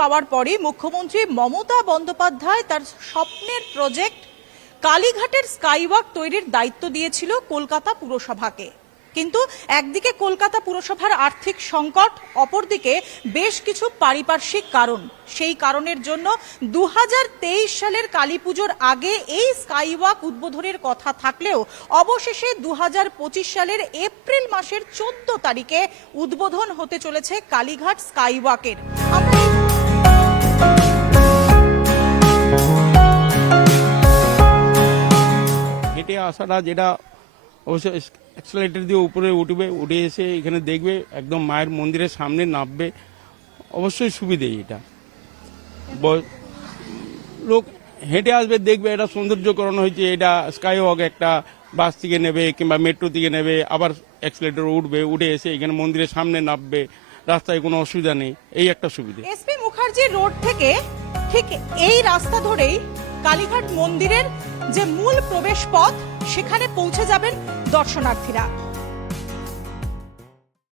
পাওয়ার পরই মুখ্যমন্ত্রী মমতা বন্দ্যোপাধ্যায় তার স্বপ্নের প্রজেক্ট কালীঘাটের স্কাইওয়াক তৈরির দায়িত্ব দিয়েছিল কলকাতা পুরসভাকে। কিন্তু একদিকে কলকাতা পুরসভার আর্থিক সংকট, অপরদিকে বেশ কিছু পারিপার্শ্বিক কারণ। সেই কারণের জন্য 2023 সালের কালীপুজোর আগে এই স্কাইওয়াক উদ্বোধনের কথা থাকলেও অবশেষে 2025 সালের এপ্রিল মাসের 14 তারিখে উদ্বোধন হতে চলেছে কালীঘাট স্কাইওয়াকের। হেঁটে আসাটা যেটা অবশ্যই অ্যাক্সেলারেটর দিয়ে উপরে উঠে এসে এখানে দেখবে, একদম মায়ের মন্দিরের সামনে নামবে, অবশ্যই সুবিধে। এটা লোক হেঁটে আসবে, দেখবে এটা সৌন্দর্যকরণ হয়েছে। এটা স্কাইওয়াক একটা বাস থেকে নেবে কিংবা মেট্রো থেকে নেবে, আবার অ্যাক্সেলারেটর উঠে এসে এখানে মন্দিরের সামনে নামবে, রাস্তায় কোনো অসুবিধা নেই, এই একটা সুবিধা। এসপি মুখার্জি রোড থেকে ঠিক এই রাস্তা ধরেই কালীঘাট মন্দিরের যে মূল প্রবেশ পথ, সেখানে পৌঁছে যাবেন দর্শনার্থীরা।